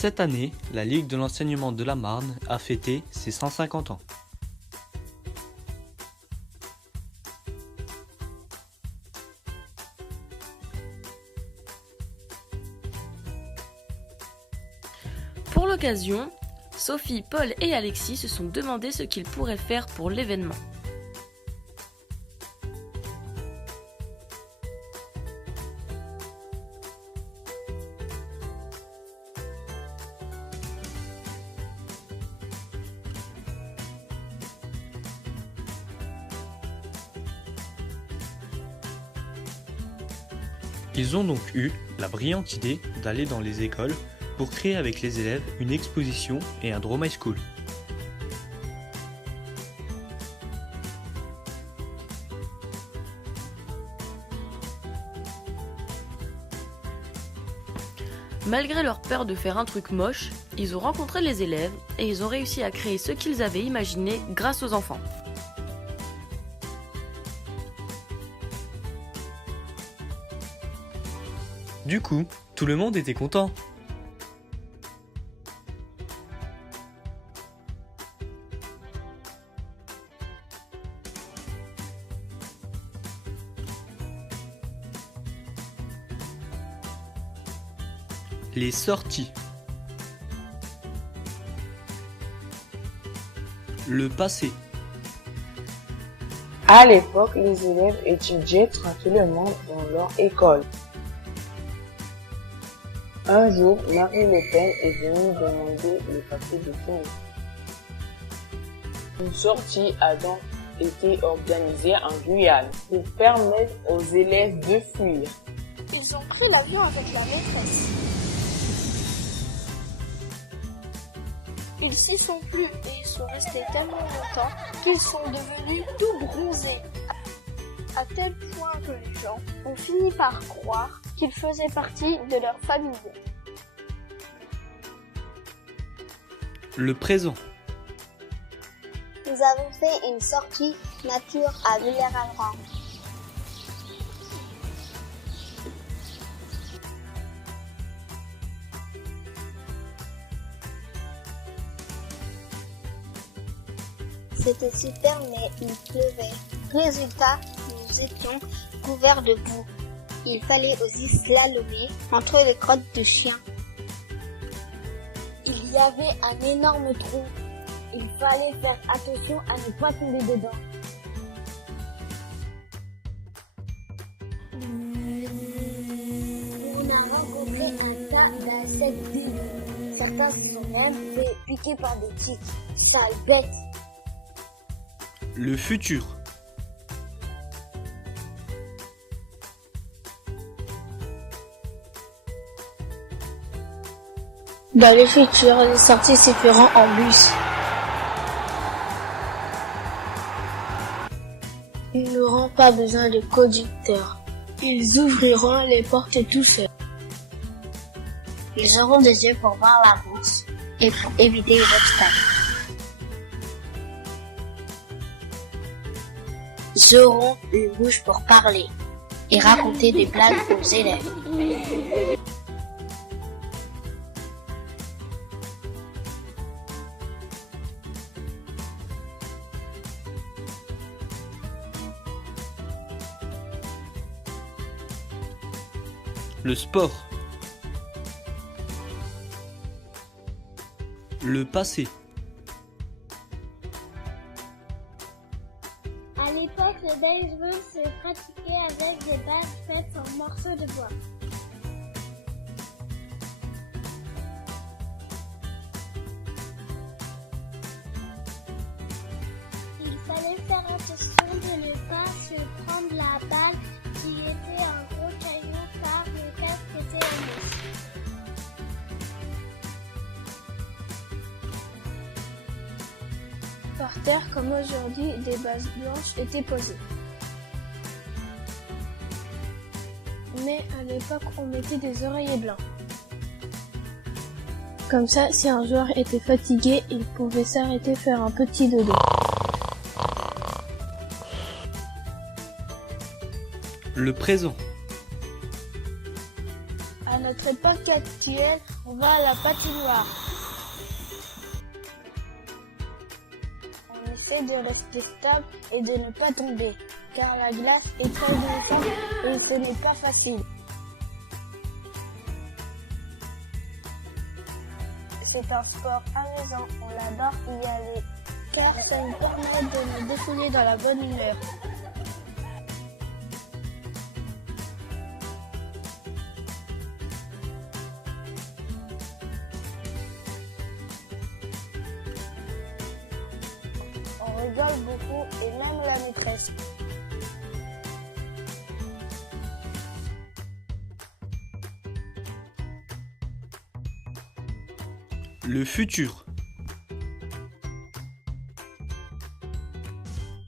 Cette année, la Ligue de l'enseignement de la Marne a fêté ses 150 ans. Pour l'occasion, Sophie, Paul et Alexis se sont demandé ce qu'ils pourraient faire pour l'événement. Ils ont donc eu la brillante idée d'aller dans les écoles pour créer avec les élèves une exposition et un Draw My School. Malgré leur peur de faire un truc moche, ils ont rencontré les élèves et ils ont réussi à créer ce qu'ils avaient imaginé grâce aux enfants. Du coup, tout le monde était content. Les sorties. Le passé. À l'époque, les élèves étudiaient tranquillement dans leur école. Un jour, Marine Le Pen est venue demander le papier de tournée. Une sortie a donc été organisée en Guyane pour permettre aux élèves de fuir. Ils ont pris l'avion avec la maîtresse. Ils s'y sont plu et ils sont restés tellement longtemps qu'ils sont devenus tout bronzés. À tel point que les gens ont fini par croire qu'ils faisaient partie de leur famille. Le présent. Nous avons fait une sortie nature à Villers-Alran. C'était super, mais il pleuvait. Résultat, nous étions couverts de boue. Il fallait aussi slalomer entre les crottes de chiens. Il y avait un énorme trou. Il fallait faire attention à ne pas tomber dedans. On a rencontré un tas d'insectes dégueux. Certains se sont même fait piquer par des tiques. Sale bête. Le futur. Dans le futur, les sorties se feront en bus. Ils n'auront pas besoin de conducteur. Ils ouvriront les portes tout seuls. Ils auront des yeux pour voir la route et pour éviter les obstacles. Ils auront une bouche pour parler et raconter des blagues aux élèves. Le sport. Le passé. À l'époque, le baseball se pratiquait avec des battes faites en morceaux de bois. Il fallait faire attention de ne pas se prendre la balle qui était un gros caillou car le casque était en mousse. Par terre, comme aujourd'hui, des bases blanches étaient posées. Mais à l'époque, on mettait des oreillers blancs. Comme ça, si un joueur était fatigué, il pouvait s'arrêter faire un petit dodo. Le présent. À À notre époque actuelle, on va à la patinoire. On essaie de rester stable et de ne pas tomber, car la glace est très montante et ce n'est pas facile. C'est un sport amusant, on adore y aller, car ça nous permet de nous défouler dans la bonne humeur. On rigole beaucoup et même la maîtresse. Le futur.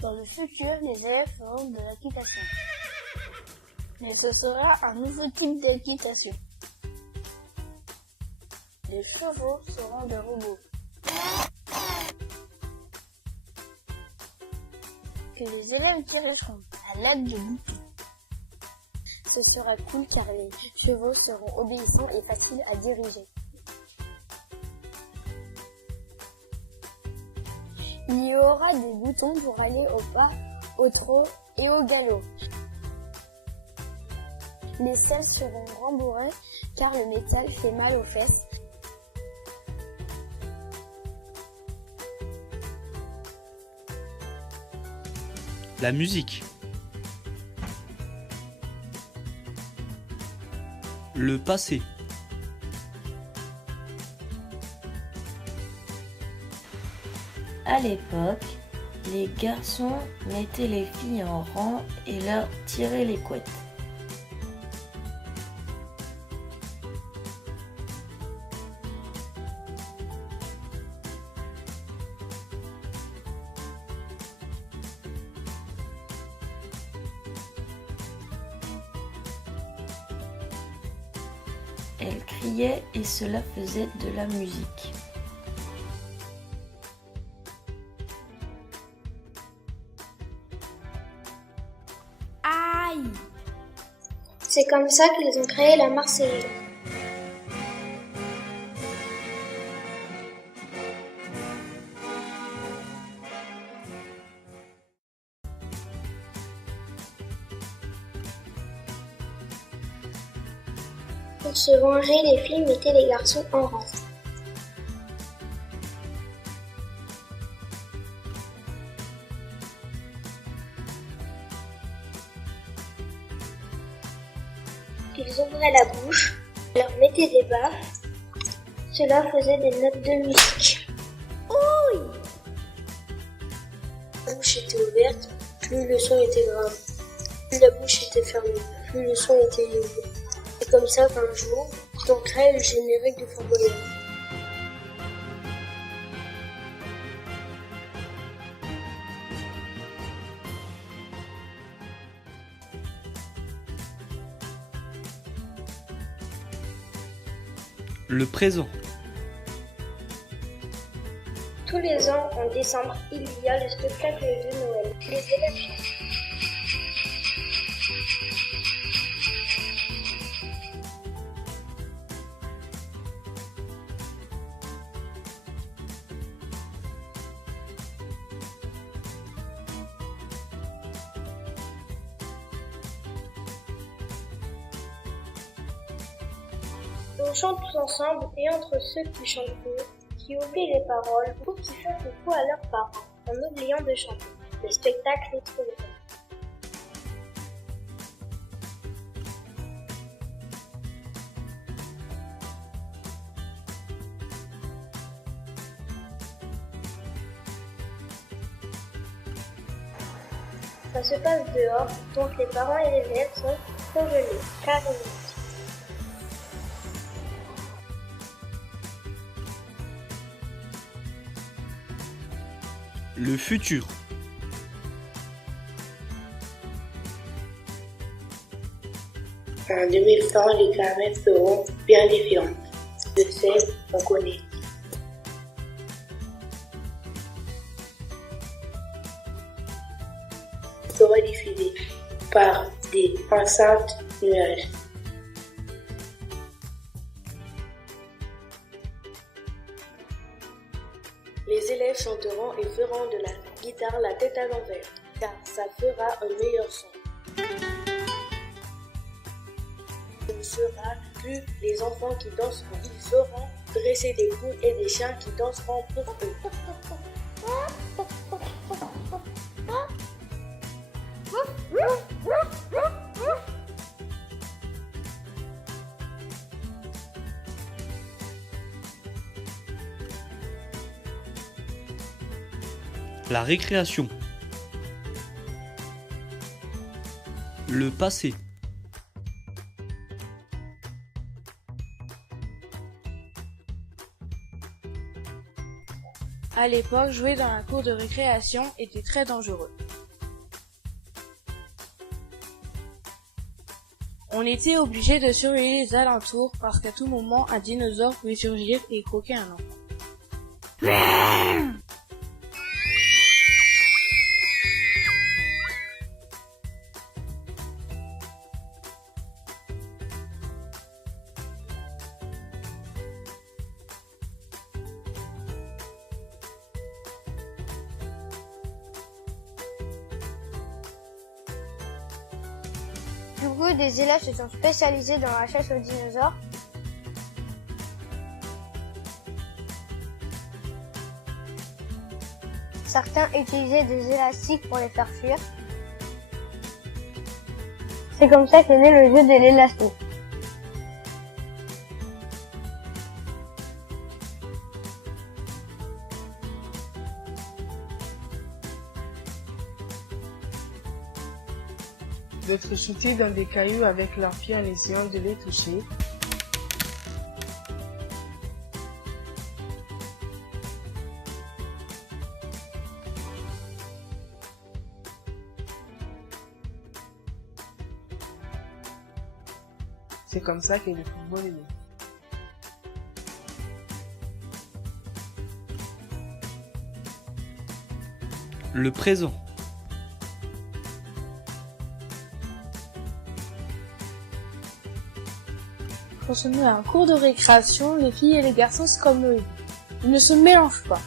Dans le futur, les élèves feront de l'équitation. Mais ce sera un nouveau type d'équitation. Les chevaux seront des robots. Que les élèves dirigeront à l'aide de boutons. Ce sera cool car les chevaux seront obéissants et faciles à diriger. Il y aura des boutons pour aller au pas, au trot et au galop. Les selles seront rembourrées car le métal fait mal aux fesses. La musique. Le passé. À l'époque, les garçons mettaient les filles en rang et leur tiraient les couettes. Elles criaient et cela faisait de la musique. Aïe! C'est comme ça qu'ils ont créé la Marseillaise. Pour se venger, les filles mettaient les garçons en rang. Ils ouvraient la bouche, leur mettaient des baffes. Cela faisait des notes de musique. Oui. La bouche était ouverte, plus le son était grave. Plus la bouche était fermée, plus le son était aigu. C'est comme ça qu'un jour, on crée le générique du Fort Boyard. Le présent. Tous les ans, en décembre, il y a le spectacle de Noël. Les élèves chantent. On chante tous ensemble et entre ceux qui chantent peu, qui oublient les paroles ou qui font coucou à leurs parents en oubliant de chanter. Le spectacle est trop long. Ça se passe dehors, donc les parents et les élèves sont congelés, carrément. Le futur. En 2100, les caresses seront bien différentes de celles qu'on connaît. Sera diffusée par des enceintes nuages. chanteront et feront de la guitare la tête à l'envers, car ça fera un meilleur son. Ce ne sera plus les enfants qui danseront, ils feront dresser des poules et des chiens qui danseront pour eux. La récréation. Le passé. À l'époque, jouer dans la cour de récréation était très dangereux. On était obligé de surveiller les alentours parce qu'à tout moment, un dinosaure pouvait surgir et croquer un enfant. Du coup, des élèves se sont spécialisés dans la chasse aux dinosaures. Certains utilisaient des élastiques pour les faire fuir. C'est comme ça qu'est né le jeu de l'élastique. D'être shootés dans des cailloux avec leurs pieds en essayant de les toucher. C'est comme ça qu'est le football est né. Le présent. Quand on est à un cours de récréation, les filles et les garçons c'est comme eux. Ils ne se mélangent pas.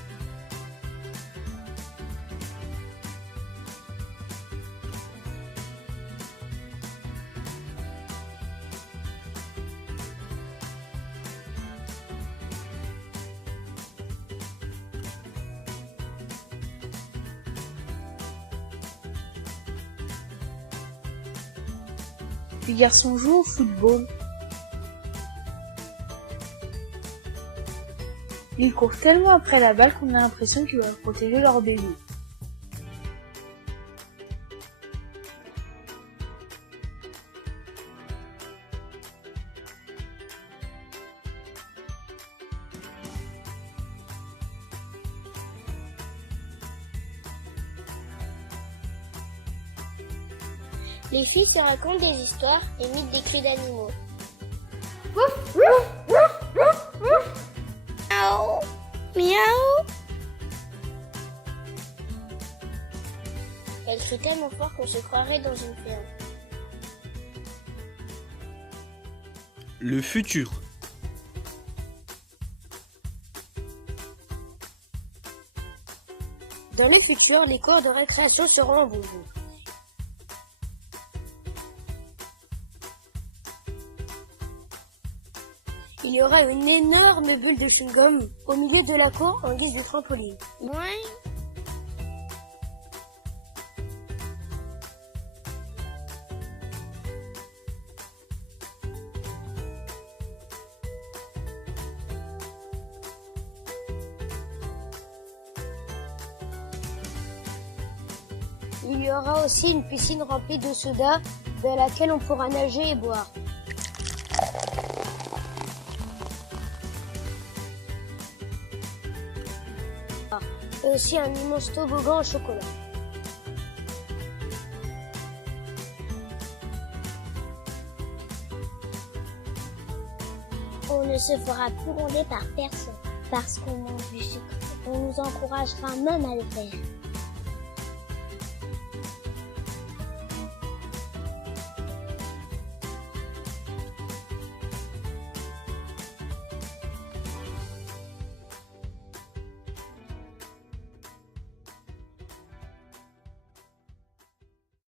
Les garçons jouent au football. Ils courent tellement après la balle qu'on a l'impression qu'ils doivent protéger leur bébé. Les filles se racontent des histoires et imitent des cris d'animaux. Miaou, miaou. Elles crient tellement fort qu'on se croirait dans une ferme. Le futur. Dans le futur, les cours de récréation seront en boubou. Il y aura une énorme bulle de chewing-gum au milieu de la cour en guise de trampoline. Ouais. Il y aura aussi une piscine remplie de soda dans laquelle on pourra nager et boire. Et aussi un immense toboggan au chocolat. On ne se fera plus gronder par personne parce qu'on mange du sucre. On nous encouragera même à le faire.